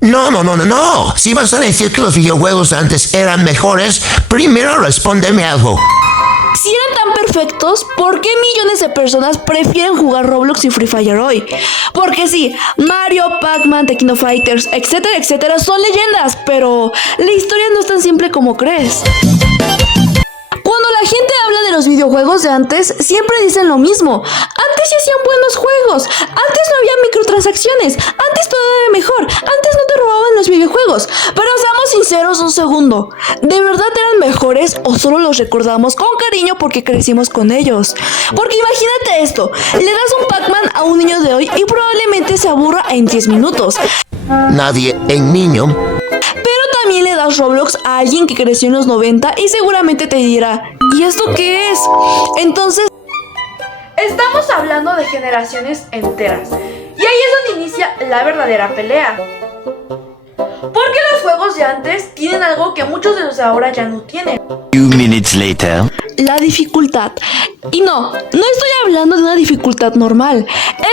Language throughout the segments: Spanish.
No. Si vas a decir que los videojuegos de antes eran mejores, primero respóndeme algo. Si eran tan perfectos, ¿por qué millones de personas prefieren jugar Roblox y Free Fire hoy? Porque sí, Mario, Pac-Man, The King of Fighters, etcétera, son leyendas, pero la historia no es tan simple como crees. Cuando la gente habla de los videojuegos de antes, siempre dicen lo mismo. Antes se hacían buenos juegos, antes no había microtransacciones, antes todo era mejor, antes no te robaban los videojuegos. Pero seamos sinceros un segundo, ¿de verdad eran mejores o solo los recordamos con cariño porque crecimos con ellos? Porque imagínate esto, le das un Pac-Man a un niño de hoy y probablemente se aburra en 10 minutos. Nadie en niño. Pero también le das Roblox a alguien que creció en los 90 y seguramente te dirá, ¿y esto qué es? Entonces, estamos hablando de generaciones enteras. Y ahí es donde inicia la verdadera pelea. Porque los juegos de antes tienen algo que muchos de los de ahora ya no tienen. 2 minutes later. La dificultad. Y no estoy hablando de una dificultad normal.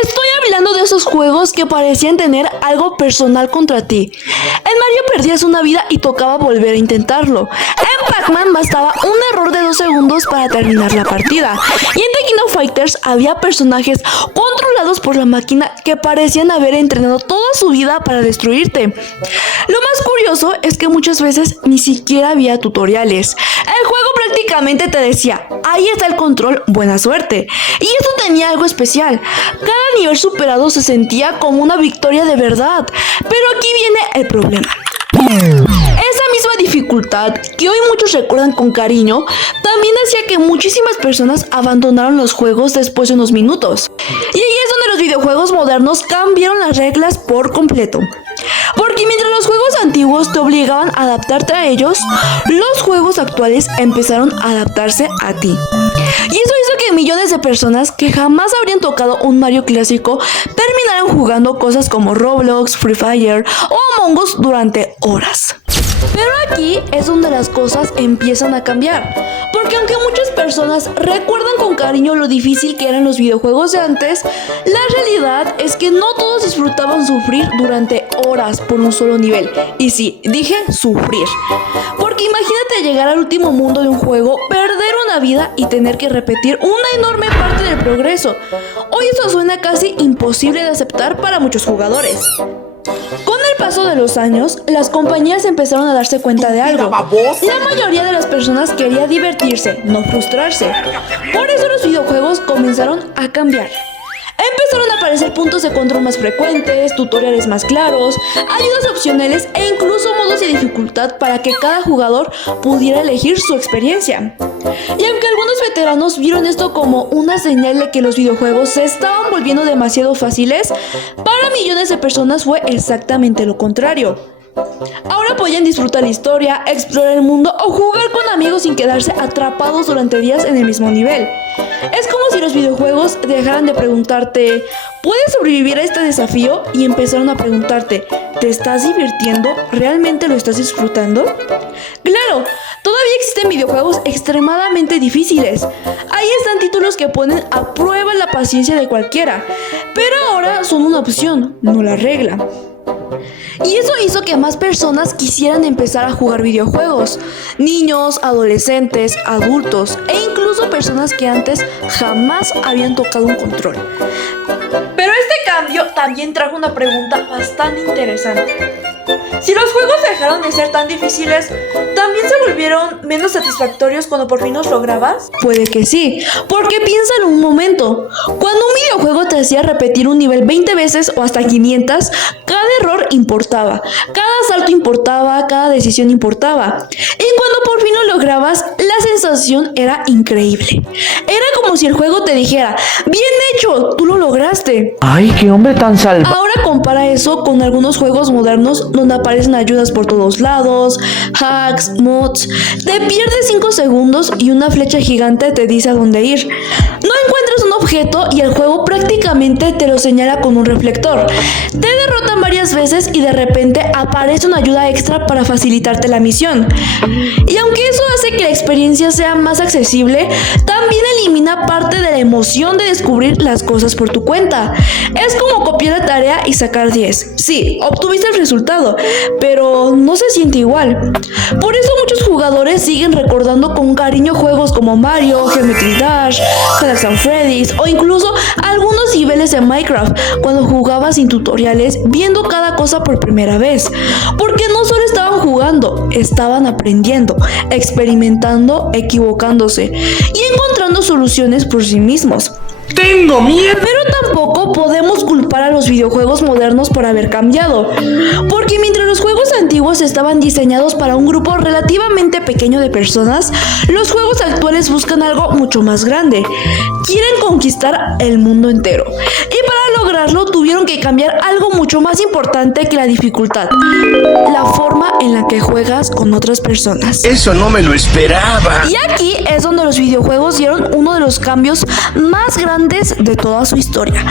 Estoy hablando de esos juegos que parecían tener algo personal contra ti. En Mario perdías una vida y tocaba volver a intentarlo. En Pac-Man bastaba un error de 2 segundos para terminar la partida. Y en The King of Fighters había personajes controlados por la máquina que parecían haber entrenado toda su vida para destruirte. Lo más curioso es que muchas veces ni siquiera había tutoriales. El juego prácticamente te decía, ahí está el control, buena suerte. Y esto tenía algo especial. Cada nivel superado se sentía como una victoria de verdad. Pero aquí viene el problema. Esa misma dificultad que hoy muchos recuerdan con cariño también hacía que muchísimas personas abandonaron los juegos después de unos minutos. Y ahí es donde los videojuegos modernos cambiaron las reglas por completo. Porque mientras los juegos antiguos te obligaban a adaptarte a ellos, los juegos actuales empezaron a adaptarse a ti. Y eso hizo que millones de personas que jamás habrían tocado un Mario clásico terminaran jugando cosas como Roblox, Free Fire o Among Us durante horas. Pero aquí es donde las cosas empiezan a cambiar, porque aunque muchas personas recuerdan con cariño lo difícil que eran los videojuegos de antes, la realidad es que no todos disfrutaban sufrir durante horas por un solo nivel. Y sí, dije sufrir. Porque imagínate llegar al último mundo de un juego, perder una vida y tener que repetir una enorme parte del progreso. Hoy eso suena casi imposible de aceptar para muchos jugadores. Con el paso de los años, las compañías empezaron a darse cuenta de algo. La mayoría de las personas quería divertirse, no frustrarse. Por eso los videojuegos comenzaron a cambiar. Empezaron a aparecer puntos de control más frecuentes, tutoriales más claros, ayudas opcionales e incluso modos de dificultad para que cada jugador pudiera elegir su experiencia. Y aunque algunos veteranos vieron esto como una señal de que los videojuegos se estaban volviendo demasiado fáciles, para millones de personas fue exactamente lo contrario. Ahora podían disfrutar la historia, explorar el mundo o jugar con amigos sin quedarse atrapados durante días en el mismo nivel. Es como si los videojuegos dejaran de preguntarte, ¿puedes sobrevivir a este desafío? Y empezaron a preguntarte, ¿te estás divirtiendo? ¿Realmente lo estás disfrutando? Claro, todavía existen videojuegos extremadamente difíciles. Ahí están títulos que ponen a prueba la paciencia de cualquiera, pero ahora son una opción, no la regla. Y eso hizo que más personas quisieran empezar a jugar videojuegos. Niños, adolescentes, adultos e incluso personas que antes jamás habían tocado un control. Pero este cambio también trajo una pregunta bastante interesante. Si los juegos dejaron de ser tan difíciles, ¿también se volvieron menos satisfactorios cuando por fin los lograbas? Puede que sí, porque piénsalo un momento. Cuando un videojuego te hacía repetir un nivel 20 veces o hasta 500, cada error importaba, cada salto importaba, cada decisión importaba. Y cuando por fin lo lograbas, la sensación era increíble. Era como si el juego te dijera, bien hecho, tú lo lograste. ¡Ay, qué hombre tan salvaje! Ahora compara eso con algunos juegos modernos donde aparecen ayudas por todos lados, hacks, mods. Te pierdes 5 segundos y una flecha gigante te dice a dónde ir. No encuentras un objeto y el juego prácticamente te lo señala con un reflector. Te derrotan varias veces y de repente aparece una ayuda extra para facilitarte la misión. Y aunque eso hace que la experiencia sea más accesible, también elimina parte de la emoción de descubrir las cosas por tu cuenta. Es como copiar la tarea y sacar 10. Sí, obtuviste el resultado, pero no se siente igual. Por eso muchos jugadores siguen recordando con cariño juegos como Mario, Geometry Dash, Galaxy and Freddy's o incluso algunos niveles de Minecraft cuando jugabas sin tutoriales, viendo cada cosa por primera vez. Porque no solo estaban jugando, estaban aprendiendo, experimentando, equivocándose y encontrando soluciones por sí mismos. ¡Tengo miedo! Pero tampoco podemos culpar a los videojuegos modernos por haber cambiado, porque mientras los juegos antiguos estaban diseñados para un grupo relativamente pequeño de personas, los juegos actuales buscan algo mucho más grande. Quieren conquistar el mundo entero. Y para lograrlo tuvieron que cambiar algo mucho más importante que la dificultad: la forma en la que juegas con otras personas. Eso no me lo esperaba. Y aquí es donde los videojuegos dieron uno de los cambios más grandes de toda su historia.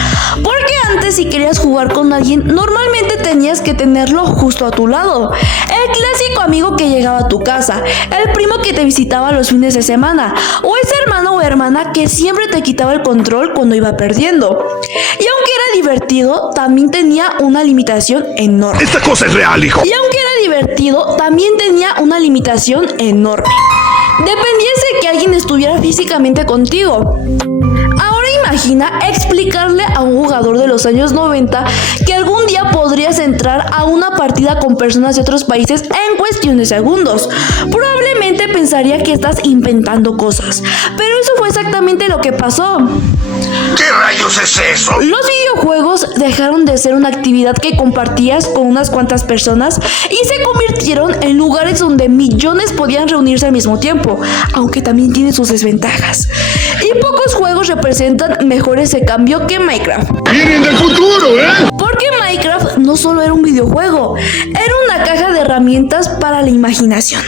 Porque antes, si querías jugar con alguien, normalmente tenías que tenerlo justo a tu lado. El clásico amigo que llegaba a tu casa, el primo que te visitaba los fines de semana, o ese hermano o hermana que siempre te quitaba el control cuando iba perdiendo. Y aunque era divertido, también tenía una limitación enorme. Esta cosa es real, hijo. Y aunque era divertido, también tenía una limitación enorme. Dependías de que alguien estuviera físicamente contigo. Ahora imagina explicarle a un jugador de los años 90 que algún día podrías entrar a una partida con personas de otros países en cuestión de segundos. Probablemente pensaría que estás inventando cosas, pero eso fue exactamente lo que pasó. ¿Qué rayos es eso? Los videojuegos dejaron de ser una actividad que compartías con unas cuantas personas y se convirtieron en lugares donde millones podían reunirse al mismo tiempo, aunque también tiene sus desventajas. Y pocos juegos representan mejor ese cambio que Minecraft. ¡Vienen del futuro, eh! Porque Minecraft no solo era un videojuego, era una caja de herramientas para la imaginación.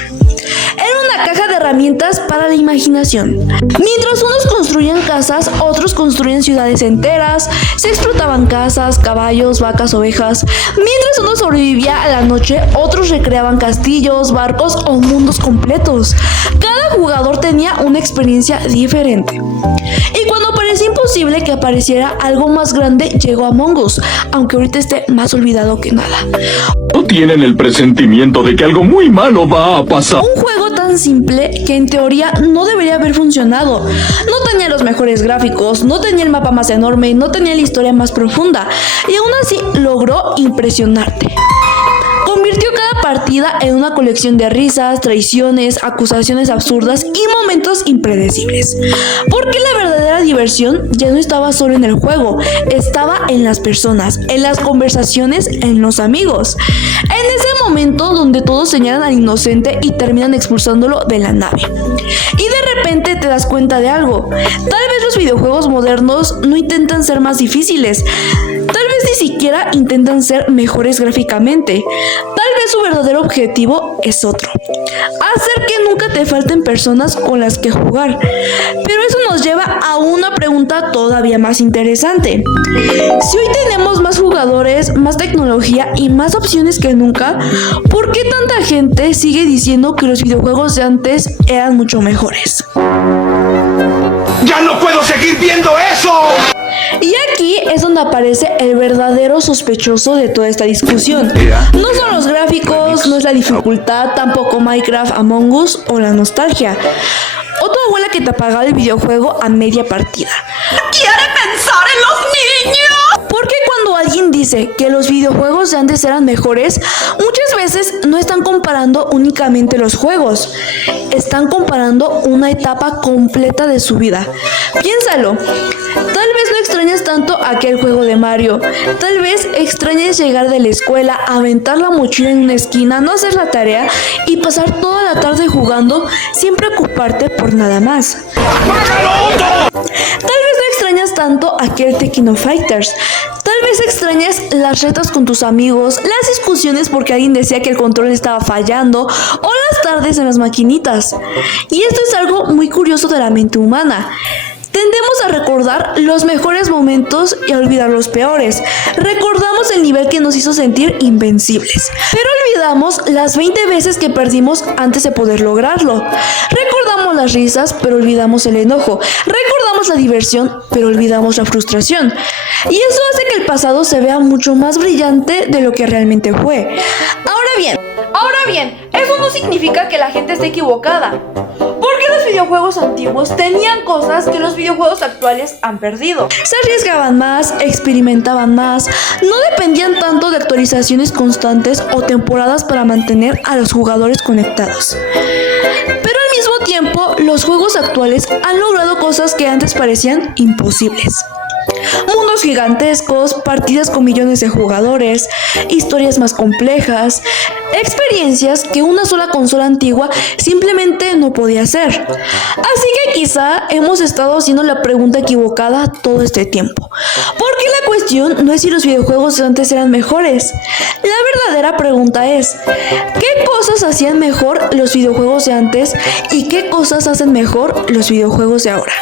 Mientras unos construían casas, otros construían ciudades enteras, se explotaban casas, caballos, vacas, ovejas. Mientras uno sobrevivía a la noche, otros recreaban castillos, barcos o mundos completos. Cada jugador tenía una experiencia diferente. Y cuando parecía imposible que apareciera algo más grande, llegó Among Us, aunque ahorita esté más olvidado que nada. No tienen el presentimiento de que algo muy malo va a pasar. Un juego tan simple que en teoría no debería haber funcionado. No tenía los mejores gráficos, no tenía el mapa más enorme, no tenía la historia más profunda, y aún así logró impresionarte. Convirtió cada partida en una colección de risas, traiciones, acusaciones absurdas y momentos impredecibles. Porque la verdadera diversión ya no estaba solo en el juego, estaba en las personas, en las conversaciones, en los amigos. En ese momento donde todos señalan al inocente y terminan expulsándolo de la nave. Y de repente te das cuenta de algo. Tal vez los videojuegos modernos no intentan ser más difíciles. Tal vez ni siquiera intentan ser mejores gráficamente. Tal vez su verdadero objetivo es otro: hacer que nunca te falten personas con las que jugar. Pero eso nos lleva a una pregunta todavía más interesante. Si hoy tenemos más jugadores, más tecnología y más opciones que nunca, ¿por qué tanta gente sigue diciendo que los videojuegos de antes eran mucho mejores? ¡Ya no puedo seguir viendo eso! Y aquí es donde aparece el verdadero sospechoso de toda esta discusión. No son los gráficos, no es la dificultad, tampoco Minecraft, Among Us o la nostalgia. O tu abuela que te apagaba el videojuego a media partida. ¡Quiere pensar en los niños! Porque cuando alguien dice que los videojuegos de antes eran mejores, muchas veces no están comparando únicamente los juegos, están comparando una etapa completa de su vida. Piénsalo. Tal vez no extrañas tanto aquel juego de Mario. Tal vez extrañes llegar de la escuela, aventar la mochila en una esquina, no hacer la tarea y pasar toda la tarde jugando sin preocuparte por nada más. Tal vez no extrañas tanto aquel Tekken Fighters. Tal vez extrañes las retas con tus amigos, las discusiones porque alguien decía que el control estaba fallando o las tardes en las maquinitas. Y esto es algo muy curioso de la mente humana. Te Tendemos a recordar los mejores momentos y a olvidar los peores. Recordamos el nivel que nos hizo sentir invencibles, pero olvidamos las 20 veces que perdimos antes de poder lograrlo. Recordamos las risas, pero olvidamos el enojo. Recordamos la diversión, pero olvidamos la frustración. Y eso hace que el pasado se vea mucho más brillante de lo que realmente fue. Ahora bien, eso no significa que la gente esté equivocada. Porque los videojuegos antiguos tenían cosas que los videojuegos actuales han perdido. Se arriesgaban más, experimentaban más, no dependían tanto de actualizaciones constantes o temporadas para mantener a los jugadores conectados. Pero al mismo tiempo, los juegos actuales han logrado cosas que antes parecían imposibles. Mundos gigantescos, partidas con millones de jugadores, historias más complejas, experiencias que una sola consola antigua simplemente no podía hacer. Así que quizá hemos estado haciendo la pregunta equivocada todo este tiempo. Porque la cuestión no es si los videojuegos de antes eran mejores. La verdadera pregunta es, ¿qué cosas hacían mejor los videojuegos de antes y qué cosas hacen mejor los videojuegos de ahora?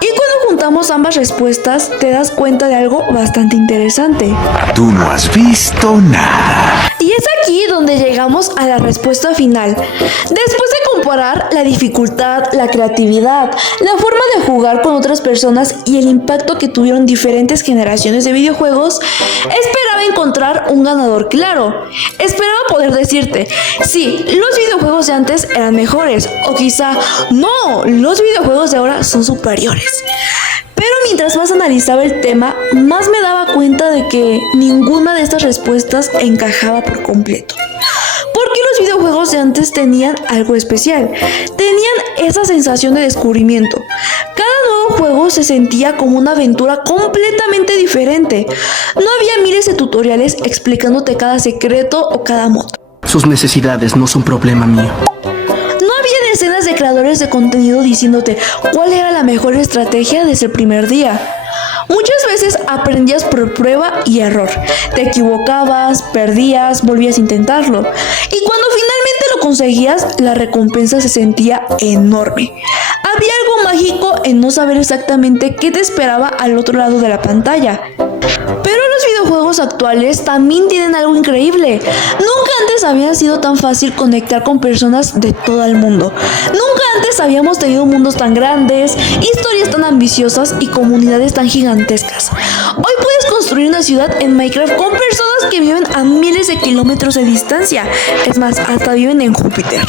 Y cuando juntamos ambas respuestas, te das cuenta de algo bastante interesante. Tú no has visto nada. Y es aquí donde llegamos a la respuesta final. Después de comparar la dificultad, la creatividad, la forma de jugar con otras personas y el impacto que tuvieron diferentes generaciones de videojuegos, esperaba encontrar un ganador claro. Esperaba poder decirte, sí, los videojuegos de antes eran mejores, o quizá, no, los videojuegos de ahora son superiores. Pero mientras más analizaba el tema, más me daba cuenta de que ninguna de estas respuestas encajaba por completo. Porque los videojuegos de antes tenían algo especial, tenían esa sensación de descubrimiento. Cada nuevo juego se sentía como una aventura completamente diferente. No había miles de tutoriales explicándote cada secreto o cada mod. Sus necesidades no son problema mío. Decenas de creadores de contenido diciéndote cuál era la mejor estrategia desde el primer día. Muchas veces aprendías por prueba y error. Te equivocabas, perdías, volvías a intentarlo. Y cuando finalmente lo conseguías, la recompensa se sentía enorme. Había algo mágico en no saber exactamente qué te esperaba al otro lado de la pantalla. Pero los videojuegos actuales también tienen algo increíble. Nunca antes había sido tan fácil conectar con personas de todo el mundo. Nunca antes habíamos tenido mundos tan grandes, historias tan ambiciosas y comunidades tan gigantescas. Hoy puedes construir una ciudad en Minecraft con personas que viven a miles de kilómetros de distancia. Es más, hasta viven en Júpiter.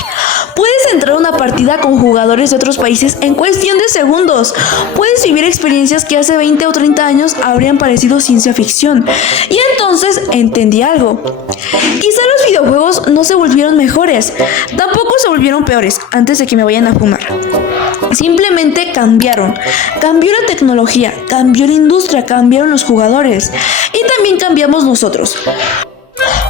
Puedes entrar a una partida con jugadores de otros países en cuestión de segundos. Puedes vivir experiencias que hace 20 o 30 años habrían parecido ciencia ficción. Y entonces entendí algo. Quizá los videojuegos no se volvieron mejores, tampoco se volvieron peores, antes de que me vayan a fumar. Simplemente cambiaron. Cambió la tecnología, cambió la industria, cambiaron los jugadores. Y también cambiamos nosotros.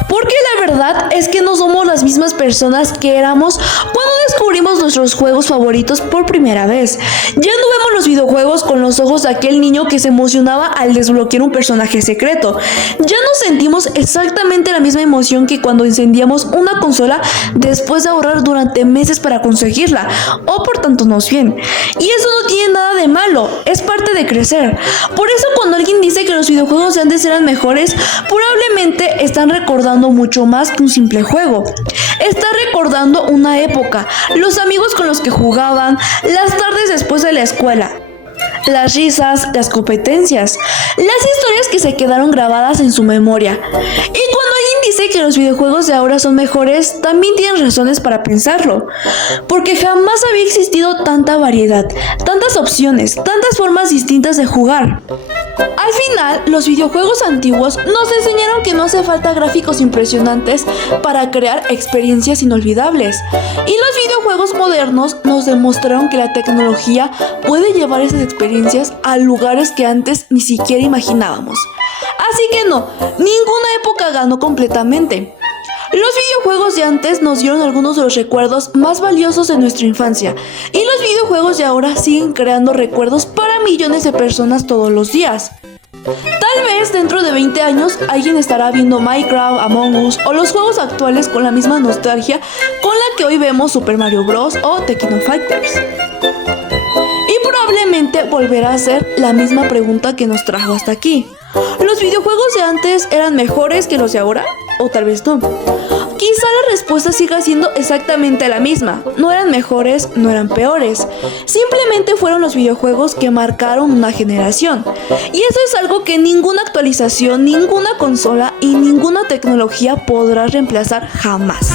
Porque la verdad es que no somos las mismas personas que éramos cuando descubrimos nuestros juegos favoritos por primera vez. Ya no vemos los videojuegos con los ojos de aquel niño que se emocionaba al desbloquear un personaje secreto. Ya no sentimos exactamente la misma emoción que cuando encendíamos una consola después de ahorrar durante meses para conseguirla, o portándonos bien. Y eso no tiene nada de malo, es parte de crecer. Por eso cuando alguien dice que los videojuegos de antes eran mejores, probablemente están recordando mucho más que un simple juego. Está recordando una época, los amigos con los que jugaban, las tardes después de la escuela, las risas, las competencias, las historias que se quedaron grabadas en su memoria. Y cuando alguien dice que los videojuegos de ahora son mejores, también tienen razones para pensarlo, porque jamás había existido tanta variedad, tantas opciones, tantas formas distintas de jugar. Al final, los videojuegos antiguos nos enseñaron que no hace falta gráficos impresionantes para crear experiencias inolvidables. Y los videojuegos modernos nos demostraron que la tecnología puede llevar esas experiencias a lugares que antes ni siquiera imaginábamos. Así que no, ninguna época ganó completamente. Los videojuegos de antes nos dieron algunos de los recuerdos más valiosos de nuestra infancia, y los videojuegos de ahora siguen creando recuerdos para millones de personas todos los días. Tal vez dentro de 20 años alguien estará viendo Minecraft, Among Us o los juegos actuales con la misma nostalgia con la que hoy vemos Super Mario Bros. O Tekken Fighters. Y probablemente volverá a ser la misma pregunta que nos trajo hasta aquí. ¿Los videojuegos de antes eran mejores que los de ahora? O tal vez no. Quizá la respuesta siga siendo exactamente la misma. No eran mejores, no eran peores. Simplemente fueron los videojuegos que marcaron una generación. Y eso es algo que ninguna actualización, ninguna consola y ninguna tecnología podrá reemplazar jamás.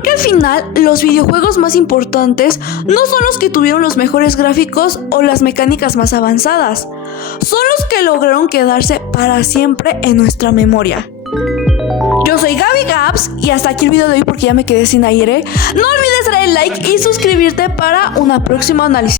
Porque al final, los videojuegos más importantes no son los que tuvieron los mejores gráficos o las mecánicas más avanzadas. Son los que lograron quedarse para siempre en nuestra memoria. Yo soy Gaby Gabs y hasta aquí el video de hoy porque ya me quedé sin aire. No olvides darle like y suscribirte para una próxima análisis.